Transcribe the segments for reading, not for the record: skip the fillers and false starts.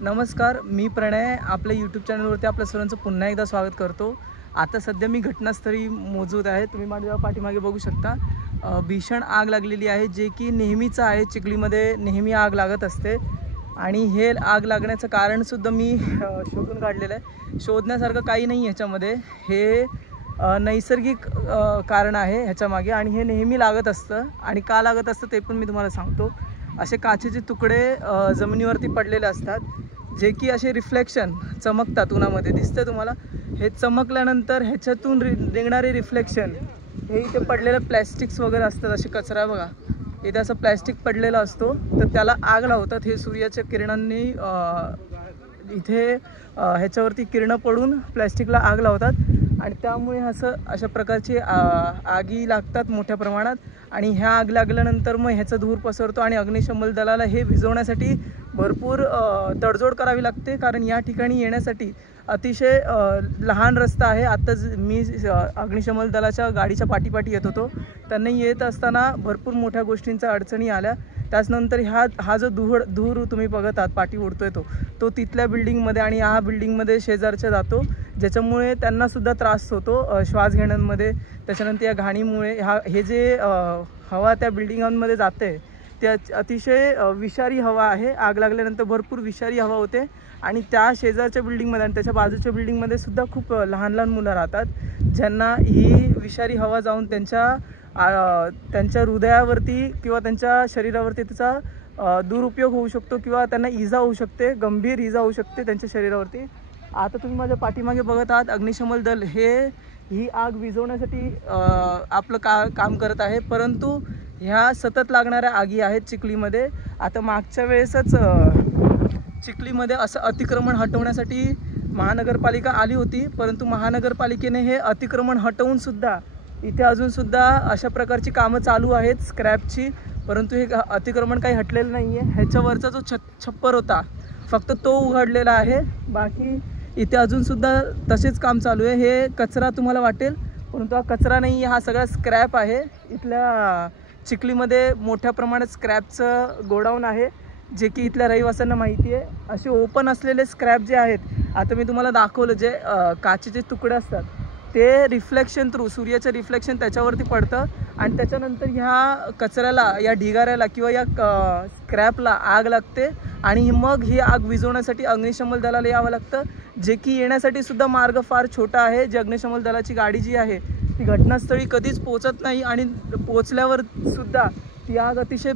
नमस्कार, मी प्रणय आपल्या यूट्यूब चॅनलवरती आपल्या सर्वांचं पुन्हा एकदा स्वागत करतो। आता सध्या मी घटनास्थळी मौजूद आहे। तुम्ही माझ्या पाठीमागे बघू शकता भीषण आग लागलेली आहे, जे की नेहमीच आहे। चिखलीमध्ये नेहमी आग लागत असते आणि हे आग लागण्याचं कारणसुद्धा मी शोधून काढलेलं आहे। शोधण्यासारखं काही नाही ह्याच्यामध्ये, हे नैसर्गिक कारण आहे ह्याच्यामागे आणि हे नेहमी लागत असतं। आणि का लागत असतं ते पण मी तुम्हाला सांगतो। असे काचेचे तुकडे जमिनीवरती पडलेले असतात, जे की असे रिफ्लेक्शन चमकतात उन्हामध्ये, दिसतं तुम्हाला। हे चमकल्यानंतर ह्याच्यातून निघणारे रिफ्लेक्शन हे इथे पडलेले प्लॅस्टिक्स वगैरे असतात, असे कचरा बघा इथे असं प्लॅस्टिक पडलेला असतो, तर त्याला आग लावतात। हे सूर्याच्या किरणांनी इथे ह्याच्यावरती किरणं पडून प्लॅस्टिकला आग लावतात आणि त्यामुळे अशा प्रकारचे आगी लागतात मोठ्या प्रमाणात। आणि ह्या आग लागल्यानंतर मग ह्याचा धूर पसरतो आणि अग्निशमन दलाला हे विझवण्यासाठी भरपूर तडजोड करावी लागते, कारण या ठिकाणी येण्यासाठी अतिशय लहान रस्ता आहे। आता मी अग्निशमन दलाच्या गाडीच्या पाठीपाठी येत होतो, त्यांना येत असताना भरपूर मोठ्या गोष्टींच्या अडचणी आल्या। त्याचनंतर हा जो धूर तुम्ही बघत आहात पाठी उडतोय तो तिथल्या बिल्डिंगमध्ये आणि ह्या बिल्डिंगमध्ये शेजारच्या जातो, ज्याच्यामुळे त्यांनासुद्धा त्रास होतो श्वास घेण्यामध्ये। त्याच्यानंतर या घाणीमुळे हे जे हवा त्या बिल्डिंगांमध्ये जाते ते अतिशय विषारी हवा आहे। आग लागल्यानंतर भरपूर विषारी हवा होते आणि त्या शेजारच्या बिल्डिंगमध्ये आणि त्याच्या बाजूच्या बिल्डिंगमध्ये सुद्धा खूप लहान लहान मुलं राहतात, ज्यांना ही विषारी हवा जाऊन त्यांच्या हृदयावरती किंवा त्यांच्या शरीरावरती त्याचा दुरुपयोग होऊ शकतो किंवा त्यांना इजा होऊ शकते, गंभीर इजा होऊ शकते त्यांच्या शरीरावरती। आता तुम्ही माझ्या पाठीमागे बघत आहात, अग्निशमन दल ही आग विझवण्यासाठी आपलं काम करत आहे, परंतु ह्या सतत लागणाऱ्या आगी आहेत चिखलीमध्ये। आता मागच्या वेळेसच चिखलीमध्ये असं अतिक्रमण हटवण्यासाठी महानगरपालिका आली होती, परंतु महानगरपालिकेने हे अतिक्रमण हटवून सुद्धा इथे अजूनसुद्धा अशा प्रकारची कामं चालू आहेत स्क्रॅपची, परंतु हे अतिक्रमण काही हटलेलं नाही आहे। ह्याच्यावरचा जो छप्पर होता फक्त तो उघडलेला आहे, बाकी इथे अजूनसुद्धा तसेच काम चालू आहे। हे कचरा तुम्हाला वाटेल, परंतु हा कचरा नाही आहे, हा सगळा स्क्रॅप आहे। इथल्या चिखलीमध्ये मोठ्या प्रमाणात स्क्रॅपचं गोडाऊन आहे, जे की इथल्या रहिवाशांना माहिती आहे। असे ओपन असलेले स्क्रॅप जे आहेत, आता मी तुम्हाला दाखवलं, जे काचेचे तुकडे असतात ते रिफ्लेक्शन थ्रू सूर्याचं रिफ्लेक्शन त्याच्यावरती पडतं आणि त्याच्यानंतर ह्या कचऱ्याला, या ढिगाऱ्याला किंवा या स्क्रॅपला आग लागते आणि मग ही आग विझवण्यासाठी अग्निशमन दलाला यावं लागतं, जे की येण्यासाठी सुद्धा मार्ग फार छोटा आहे। जे अग्निशमन दलाची गाडी जी आहे ती घटनास्थळी कधीच पोहोचत नाही आणि पोहोचल्यावर सुद्धा ती आग अतिशय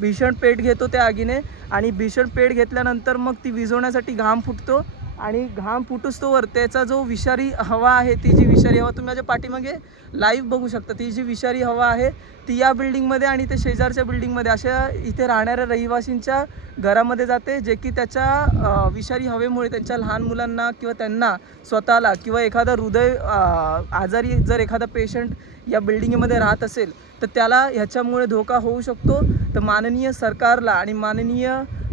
भीषण पेट घेतो त्या आगीने आणि भीषण पेट घेतल्यानंतर मग ती विझवण्यासाठी घाम फुटतो आणि घाम फुटुस्तोवर त्याचा जो विषारी हवा आहे, ती जी विषारी हवा तुम्ही माझ्या पाठीमागे लाईव्ह बघू शकता, ती जी विषारी हवा आहे ती या बिल्डिंगमध्ये आणि ते शेजारच्या बिल्डिंगमध्ये अशा इथे राहणाऱ्या रहिवासींच्या घरामध्ये जाते, जे की त्याच्या विषारी हवेमुळे त्यांच्या लहान मुलांना किंवा त्यांना स्वतःला किंवा एखादा हृदय आजारी जर एखादा पेशंट या बिल्डिंगमध्ये राहत असेल तर त्याला ह्याच्यामुळे धोका होऊ शकतो। तर माननीय सरकारला आणि माननीय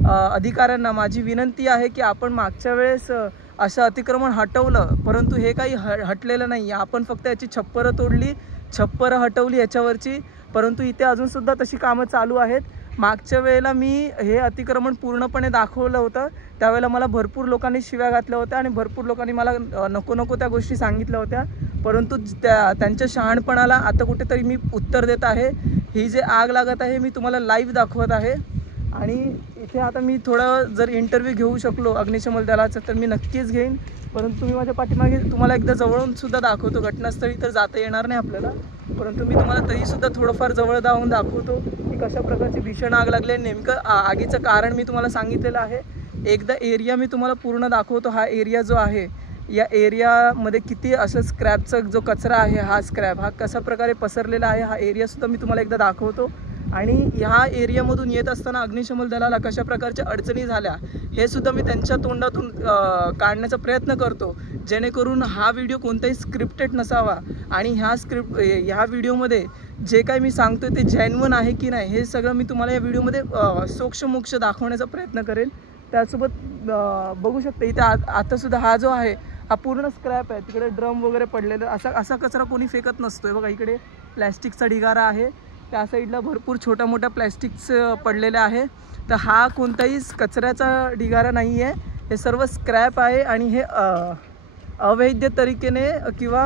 अधिकाऱ्यांना माझी विनंती आहे की आपण मागच्या वेळेस असं अतिक्रमण हटवलं, परंतु हे काही हटलेलं नाही आहे। आपण फक्त याची छप्परं हटवली याच्यावरची, परंतु इथे अजूनसुद्धा तशी कामं चालू आहेत। मागच्या वेळेला मी हे अतिक्रमण पूर्णपणे दाखवलं होतं, त्यावेळेला मला भरपूर लोकांनी शिव्या घातल्या होत्या आणि भरपूर लोकांनी मला नको त्या गोष्टी सांगितल्या होत्या, परंतु त्यांच्या शहाणपणाला आता कुठेतरी मी उत्तर देत आहे। ही जे आग लागत आहे मी तुम्हाला लाईव्ह दाखवत आहे आणि इथे आता मी थोडं जर इंटरव्ह्यू घेऊ शकलो अग्निशमन दलाचा तर मी नक्कीच घेईन, परंतु मी माझ्या पाठीमागे तुम्हाला एकदा जवळून सुद्धा दाखवतो। घटनास्थळी तर जाता येणार नाही आपल्याला, परंतु मी तुम्हाला तरीसुद्धा थोडंफार जवळ जाऊन दाखवतो की कशा प्रकारची भीषण आग लागली आहे। नेमकं आगीचं कारण मी तुम्हाला सांगितलेलं आहे। एकदा एरिया मी तुम्हाला पूर्ण दाखवतो। हा एरिया जो आहे, या एरियामध्ये किती असं स्क्रॅपचा जो कचरा आहे, हा स्क्रॅप हा कशा प्रकारे पसरलेला आहे, हा एरियासुद्धा मी तुम्हाला एकदा दाखवतो आणि ह्या एरियामधून येत असताना अग्निशमन दलाला कशा प्रकारच्या अडचणी झाल्या हे सुद्धा मी त्यांच्या तोंडातून काढण्याचा प्रयत्न करतो, जेणेकरून हा व्हिडिओ कोणताही स्क्रिप्टेड नसावा आणि ह्या व्हिडिओमध्ये जे काही मी सांगतो ते जेन्युइन आहे की नाही हे सगळं मी तुम्हाला या व्हिडिओमध्ये सोक्षमोक्ष दाखवण्याचा प्रयत्न करेन। त्यासोबत बघू शकता इथे आतासुद्धा हा जो आहे हा पूर्ण स्क्रॅप आहे, तिकडे ड्रम वगैरे पडलेलं, असा कचरा कोणी फेकत नसतोय बघा। इकडे प्लॅस्टिकचा ढिगारा आहे, त्या साईडला भरपूर छोट्या मोठ्या प्लॅस्टिक्स पडलेल्या आहे. तर हा कोणताही कचऱ्याचा ढिगारा नाही आहे, हे सर्व स्क्रॅप आहे आणि हे अवैध तरीकेने किंवा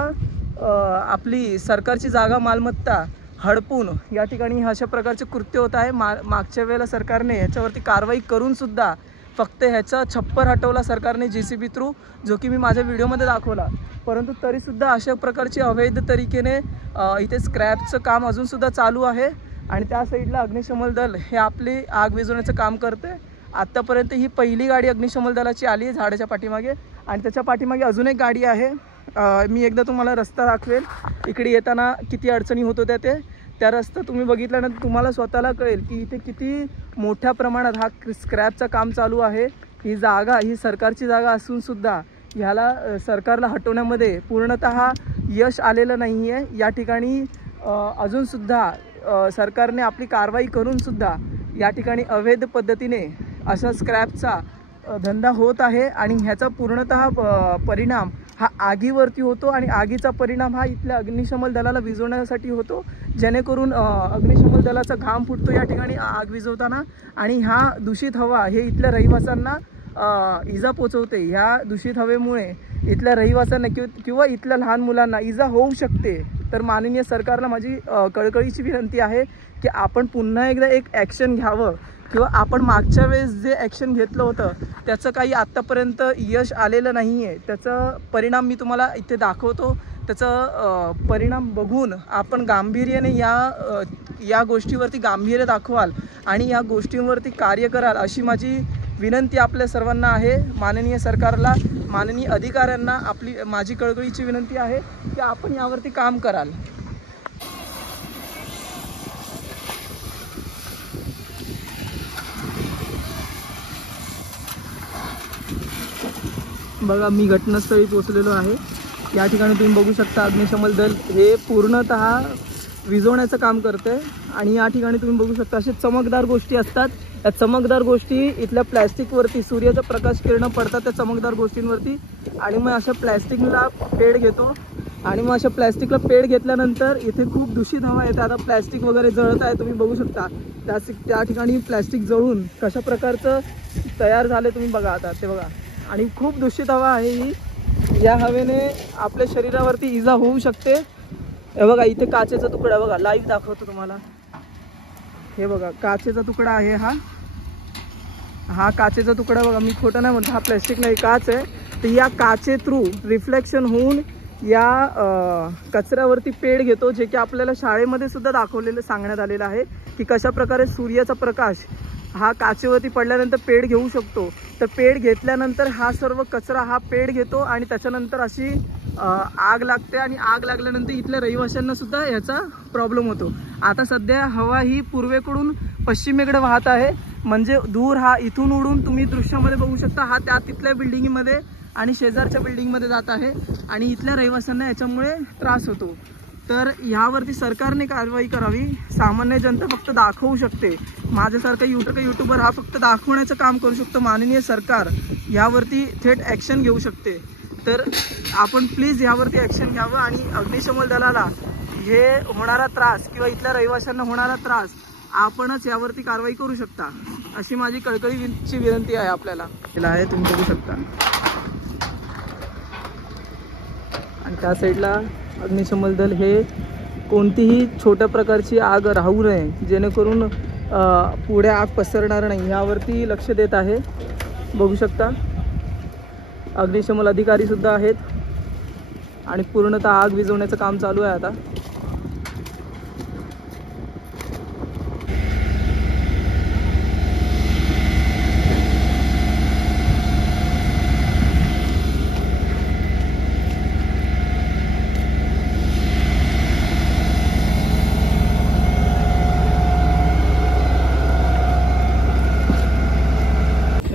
आपली सरकारची जागा मालमत्ता हडपून या ठिकाणी अशा प्रकारचे कृत्य होत आहे. मागच्या वेळेला सरकारने ह्याच्यावरती कारवाई करूनसुद्धा फक्त ह्याचा छप्पर हटवला सरकारने JCB थ्रू, जो की मी माझ्या व्हिडिओमध्ये दाखवला. परंतु तरीसुद्धा अशा प्रकारचे अवैध तरीकेने इथे स्क्रॅपचं काम अजूनसुद्धा चालू आहे. आणि त्या साईडला अग्निशमन दल हे आपली आग विझवण्याचं काम करते. आत्तापर्यंत ही पहिली गाडी अग्निशमन दलाची आली आहे झाडाच्या पाठीमागे, आणि त्याच्या पाठीमागे अजून एक गाडी आहे. मी एकदा तुम्हाला रस्ता दाखवेल, इकडे येताना किती अडचणी होत होत्या त्या रस्ता तुम्ही बघितल्यानंतर तुम्हाला स्वतःला कळेल की इथे किती मोठ्या प्रमाणात हा स्क्रॅपचं काम चालू आहे. ही जागा ही सरकारची जागा असूनसुद्धा ह्याला सरकारला हटवण्यामध्ये पूर्णतः यश आलेलं नाही आहे. या ठिकाणी अजूनसुद्धा सरकारने आपली कारवाई करूनसुद्धा या ठिकाणी अवैध पद्धतीने अशा स्क्रॅपचा धंदा होत आहे. आणि ह्याचा पूर्णतः परिणाम हा आगीवरती होतो, आणि आगीचा परिणाम हा इथल्या अग्निशमन दलाला विझवण्यासाठी होतो, जेणेकरून अग्निशमन दलाचा घाम फुटतो या ठिकाणी आग विझवताना. आणि हा दूषित हवा हे इथल्या रहिवाशांना इजा पोचवते. ह्या दूषित हवेमुळे इथल्या रहिवाशांना किंवा इथल्या लहान मुलांना इजा होऊ शकते. तर माननीय सरकारला माझी कळकळीची विनंती आहे की आपण पुन्हा एकदा एक ॲक्शन घ्यावं, किंवा आपण मागच्या वेळेस जे ॲक्शन घेतलं होतं त्याचं काही आत्तापर्यंत यश आलेलं नाही आहे. त्याचा परिणाम मी तुम्हाला इथे दाखवतो. त्याचा परिणाम बघून आपण गांभीर्याने या गोष्टीवरती गांभीर्य दाखवाल आणि या गोष्टींवरती कार्य कराल, अशी माझी विनंती आपल्या सर्वांना आहे. माननीय सरकारला, माननीय अधिकाऱ्यांना माझी कळकळीची विनंती आहे की आपण यावरती काम कराल. बघा, मी घटनास्थळी पोहोचलेलो आहे. या ठिकाणी तुम्ही बघू शकता अग्निशमन दल हे पूर्णतः विझवण्याचं काम करते. आणि या ठिकाणी तुम्ही बघू शकता असे चमकदार गोष्टी असतात. या चमकदार गोष्टी इथल्या प्लॅस्टिकवरती सूर्याचा प्रकाश किरण पडतात त्या चमकदार गोष्टींवरती, आणि मग अशा प्लॅस्टिकला पेड घेतो. आणि मग अशा प्लॅस्टिकला पेड घेतल्यानंतर इथे खूप दूषित हवा येते. आता प्लॅस्टिक वगैरे जळत आहे, तुम्ही बघू शकता त्या ठिकाणी प्लॅस्टिक जळून कशा प्रकारचं तयार झाले तुम्ही बघा. आता ते बघा, आणि खूप दूषित हवा आहे ही. या हवेने आपल्या शरीरावरती इजा होऊ शकते. हे बघा, इथे काचेचा तुकडा बघा, लाईव्ह दाखवतो तुम्हाला. हे बघा, काचेचा तुकडा आहे हा काचेचा तुकडा बघा. मी खोटं नाही म्हणतो, हा प्लॅस्टिक नाही, काच आहे. तर या काचे थ्रू रिफ्लेक्शन होऊन या कचऱ्यावरती पेड घेतो, जे की आपल्याला शाळेमध्ये सुद्धा दाखवलेलं सांगण्यात आलेलं आहे की कशा प्रकारे सूर्याचा प्रकाश हा काचेवरती पडल्यानंतर पेड घेऊ शकतो. तर पेड घेतल्यानंतर हा सर्व कचरा हा पेड घेतो आणि त्याच्यानंतर अशी आग लागते. आणि आग लागल्यानंतर इथल्या रहिवाशांना सुद्धा याचा प्रॉब्लेम होतो. आता सध्या हवा ही पूर्वेकडून पश्चिमेकडे वाहत आहे, म्हणजे धूर हा इथून उडून तुम्ही दृश्यामध्ये बघू शकता हा तिथल्या बिल्डिंगमध्ये आणि शेजारच्या बिल्डिंगमध्ये जात आहे, आणि इथल्या रहिवाशांना याच्यामुळे त्रास होतो. तर ह्यावरती सरकारने कारवाई करावी. सामान्य जनता फक्त दाखवू शकते, माझ्यासारखा यूट्यूबर हा फक्त दाखवण्याचं काम करू शकतो. माननीय सरकार यावरती थेट ॲक्शन घेऊ शकते. तर आपण प्लीज यावरती ॲक्शन घ्यावं, आणि अग्निशमन दलाला हे होणारा त्रास किंवा इथल्या रहिवाशांना होणारा त्रास आपणच यावरती कारवाई करू शकता, अशी माझी कळकळीची विनंती आहे आपल्याला. आहे तुम्ही बघू शकता. आणि त्या साईडला अग्निशमन दल हे कोणतीही छोट्या प्रकारची आग राहू नये, जेणेकरून पुढे आग पसरणार नाही, यावरती लक्ष देत आहे. बघू शकता अग्निशमन अधिकारी सुद्धा आहेत, आणि पूर्णतः आग विझवण्याचं काम चालू आहे आता.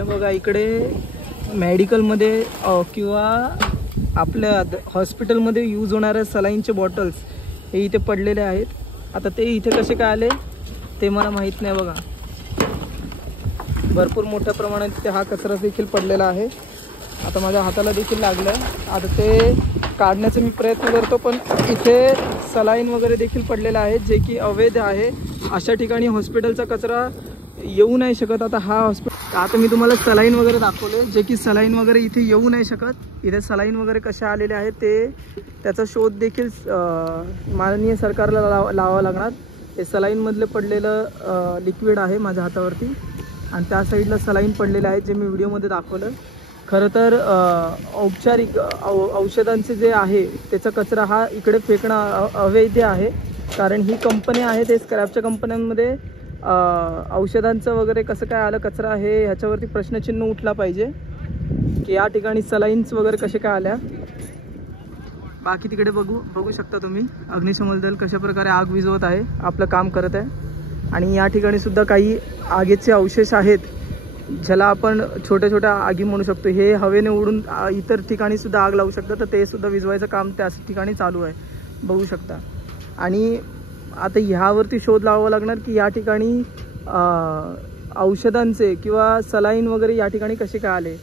बघा, इकडे मेडिकलमध्ये किंवा आपल्या हॉस्पिटलमध्ये यूज होणाऱ्या सलाईनचे बॉटल्स हे इथे पडलेले आहेत. आता ते इथे कसे काय आले ते मला माहीत नाही. बघा, भरपूर मोठ्या प्रमाणात इथे हा कचरा देखील पडलेला आहे. आता माझ्या हाताला देखील लागला आहे. आता ते काढण्याचा मी प्रयत्न करतो, पण इथे सलाईन वगैरे देखील पडलेला आहे जे की अवैध आहे. अशा ठिकाणी हॉस्पिटलचा कचरा येऊ नाही शकत. आता मी तुम्हाला सलाईन वगैरे दाखवले, जे की सलाईन वगैरे इथे येऊ नाही शकत. इथे सलाईन वगैरे कशा आलेले आहेत त्याचा शोध देखील माननीय सरकारला लावावा लागणार. हे सलाईनमधले पडलेलं लिक्विड आहे माझ्या हातावरती, आणि त्या साईडला सलाईन पडलेले आहेत जे मी व्हिडिओमध्ये दाखवलं. खरं तर औपचारिक औषधांचे जे आहे त्याचा कचरा हा इकडे फेकणं अवैध आहे. कारण ही कंपनी आहे, ते स्क्रॅपच्या कंपन्यांमध्ये औषधांचं वगैरे कसं काय आलं कचरा, हे ह्याच्यावरती प्रश्नचिन्ह उठला पाहिजे की या ठिकाणी सलाईन्स वगैरे कसे काय आल्या. बाकी तिकडे बघू शकता तुम्ही अग्निशमन दल कशा प्रकारे आग विझवत आहे, आपलं काम करत आहे. आणि या ठिकाणी सुद्धा काही आगीचे अवशेष आहेत ज्याला आपण छोट्या छोट्या आगी म्हणू शकतो. हे हवेने उडून इतर ठिकाणी सुद्धा आग लावू शकतं, तर ते सुद्धा विझवायचं काम त्याच ठिकाणी चालू आहे, बघू शकता. आणि आता ह्यावरती शोध लावावा लागणार की या ठिकाणी औषधांचे किंवा सलाईन वगैरे या ठिकाणी कसे काय आले.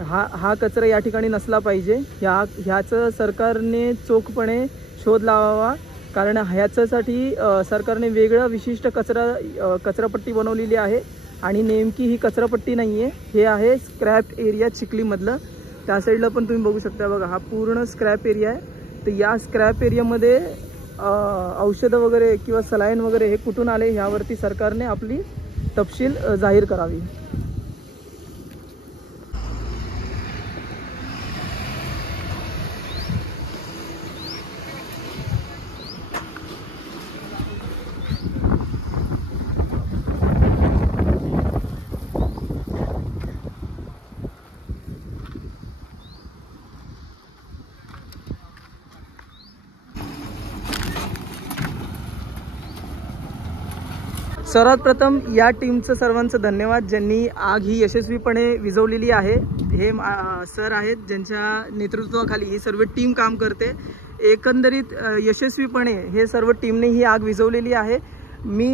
हा कचरा या ठिकाणी नसला पाहिजे. ह्याचं सरकारने चोखपणे शोध लावावा. कारण ह्याच्यासाठी सरकारने वेगळं विशिष्ट कचरापट्टी बनवलेली आहे. आणि नेमकी ही कचरापट्टी नाही आहे, हे आहे स्क्रॅप एरिया चिखलीमधलं. त्या साईडला पण तुम्ही बघू शकता, बघा हा पूर्ण स्क्रॅप एरिया आहे. तर या स्क्रॅप एरियामध्ये औषधं वगैरे किंवा सलाईन वगैरे हे कुठून आले ह्यावरती सरकारने आपली तपशील जाहीर करावी. सर्वात प्रथम या टीमचं सर्वांचं धन्यवाद, ज्यांनी आग ही यशस्वीपणे विझवलेली आहे. हे सर आहेत ज्यांच्या नेतृत्वाखाली ही सर्व टीम काम करते. एकंदरीत यशस्वीपणे हे सर्व टीमने ही आग विझवलेली आहे. मी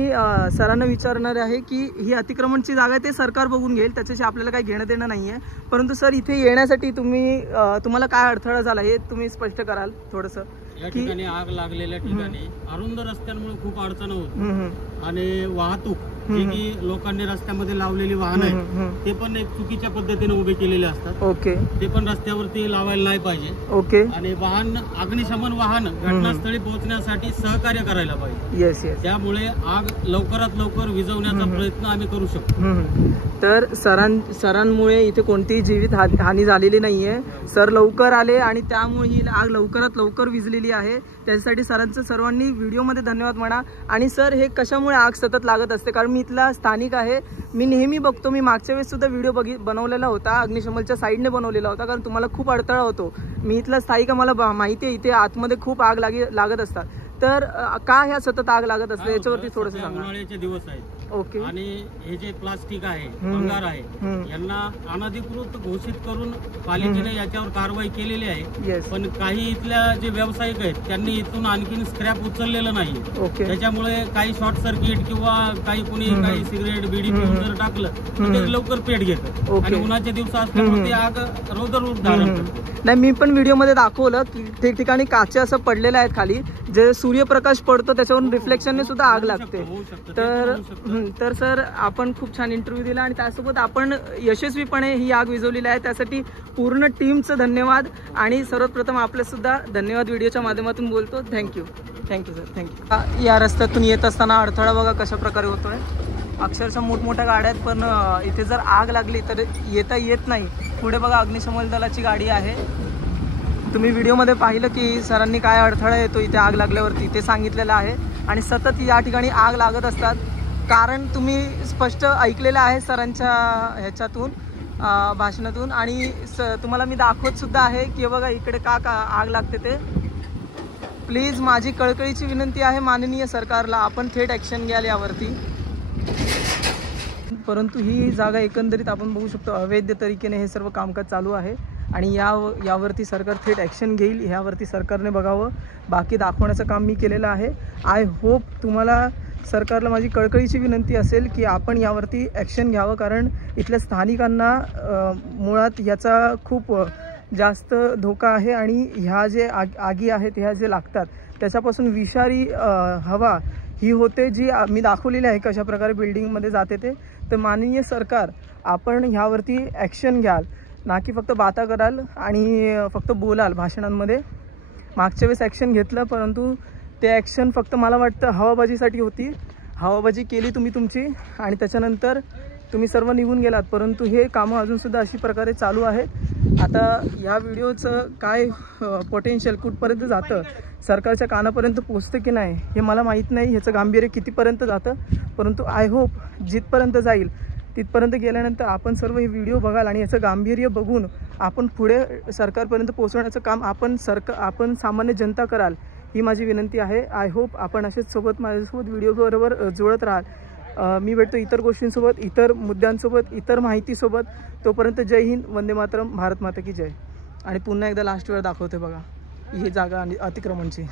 सरांना विचारणार आहे की ही अतिक्रमणची जागा आहे ते सरकार बघून घेईल, त्याच्याशी आपल्याला काही घेणं देणं नाही आहे. परंतु सर इथे येण्यासाठी तुम्हाला काय अडथळा झाला हे तुम्ही स्पष्ट कराल थोडंसं. या ठिकाणी आग लागलेल्या ठिकाणी अरुंद रस्त्यांमुळे खूप अडचण होती. आणि वाहतूक जी की लोकांनी रस्त्यामध्ये लावलेली वाहन आहेत ते पण एक चुकीच्या पद्धतीने उभे केलेले असतात. ओके, ते पण रस्त्यावरती लावायला नाही पाहिजे. ओके. आणि अग्निशमन वाहन घटनास्थळी पोहोचण्यासाठी सहकार्य करायला पाहिजे. Yes yes. त्यामुळे आग लवकरात लवकर विझवण्याचा प्रयत्न आम्ही करू शकतो. तर सरांमुळे इथे कोणतीही जीवित हानी झालेली नाहीये. सर लवकर आले आणि त्यामुळे ही आग लवकरात लवकर विझलेली आहे. त्यासाठी सरांचं सर्वांनी व्हिडिओमध्ये धन्यवाद म्हणा. आणि सर हे कशामुळे आग सतत लागत असते, कारण मी इथला स्थानिक आहे, मी नेहमी बघतो. मी मागच्या वेळेस सुद्धा व्हिडिओ बनवलेला होता, अग्निशमनच्या साईडने बनवलेला होता, कारण तुम्हाला खूप अडथळा होतो. मी इथला स्थायिक, मला माहिती आहे इथे आतमध्ये खूप आग लागत असतात. तर का ह्या सतत आग लागत असते याच्यावरती थोडंसं सांगा. उन्हाळ्याचे दिवस आहेत. ओके. आणि हे जे प्लास्टिक आहे, भंगार आहे, यांना अनधिकृत घोषित करून पालिकेने याच्यावर कारवाई केलेली आहे. पण काही इथल्या जे व्यावसायिक आहेत त्यांनी इथून आणखीन स्क्रॅप उचललेलं नाही. त्याच्यामुळे काही शॉर्ट सर्किट किंवा काही काही सिगरेट बिडी पिऊन जर टाकलं तर ते लवकर पेट घेतं आणि उन्हाचे दिवस असल्यामुळे ते आग रौद्र रूप धारण करते. नाही, मी पण व्हिडिओमध्ये दाखवलं की ठिकठिकाणी काचे असं पडलेले आहेत खाली, जे सूर्यप्रकाश पडतो त्याच्यावरून रिफ्लेक्शनने सुद्धा आग लागते. तर सर आपण खूप छान इंटरव्ह्यू दिला आणि त्यासोबत आपण यशस्वीपणे ही आग विझवलेली आहे, त्यासाठी पूर्ण टीमचं धन्यवाद. आणि सर्वात प्रथम आपले सुद्धा धन्यवाद व्हिडिओच्या माध्यमातून बोलतो. Thank you sir, thank you. या रस्त्यातून येत असताना अडथळा बघा कशा प्रकारे होतोय. अक्षरशः मोठमोठ्या गाड्या आहेत, पण इथे जर आग लागली तर येता येत नाही. पुढे बघा अग्निशमन दलाची गाडी आहे. तुम्ही व्हिडिओमध्ये पाहिलं की सरांनी काय अडथळा येतो इथे आग लागल्यावरती ते सांगितलेलं आहे. आणि सतत या ठिकाणी आग लागत असतात, कारण तुम्ही स्पष्ट ऐकलेलं आहे सरांच्या ह्याच्यातून भाषणातून. आणि तुम्हाला मी दाखवत सुद्धा आहे की बघा इकडे का आग लागते ते. प्लीज माझी कळकळीची विनंती आहे माननीय सरकारला, आपण थेट ॲक्शन घ्याल यावरती. परंतु ही जागा एकंदरीत आपण बघू शकतो अवैध तरीकेने हे सर्व कामकाज चालू आहे. आणि यावरती सरकार थेट ॲक्शन घेईल, ह्यावरती सरकारने बघावं. बाकी दाखवण्याचं काम मी केलेलं आहे. आय होप तुम्हाला सरकारला माझी कळकळीची विनंती असेल की आपण यावरती ॲक्शन घ्यावं, कारण इथल्या स्थानिकांना मुळात याचा खूप जास्त धोका आहे आणि ह्या जे आगी आहेत ह्या जे लागतात त्याच्यापासून विषारी हवा ही होते, जी मी दाखवलेली आहे कशा प्रकारे बिल्डिंगमध्ये जाते ते. तर माननीय सरकार, आपण ह्यावरती ॲक्शन घ्याल, ना की फक्त बाता कराल आणि फक्त बोलाल भाषणांमध्ये. मागच्या वेळेस ॲक्शन घेतलं, परंतु ते ॲक्शन फक्त मला वाटतं हवाबाजीसाठी होती. हवाबाजी केली तुम्ही तुमची आणि त्याच्यानंतर तुम्ही सर्व निघून गेलात. परंतु हे कामं अजूनसुद्धा अशी प्रकारे चालू आहेत. आता ह्या व्हिडिओचं काय पोटेन्शियल कुठपर्यंत जातं, सरकारच्या कानापर्यंत पोचतं की नाही हे मला माहीत नाही, ह्याचं गांभीर्य कितीपर्यंत जातं. परंतु आय होप जिथपर्यंत जाईल तिथपर्यंत गेल्यानंतर आपण सर्व हे व्हिडिओ बघाल आणि याचं गांभीर्य बघून आपण पुढे सरकारपर्यंत पोहोचवण्याचं काम आपण सामान्य जनता कराल, ही माझी विनंती आहे. आय होप आपण असेच माझ्यासोबत व्हिडिओबरोबर जुळत राहाल. मी भेटतो इतर गोष्टींसोबत, इतर मुद्द्यांसोबत, इतर माहितीसोबत. तोपर्यंत जय हिंद, वंदे मातरम, भारत माता की जय. आणि पुन्हा एकदा लास्ट वेळ दाखवते बघा ही जागा आणि अतिक्रमणची.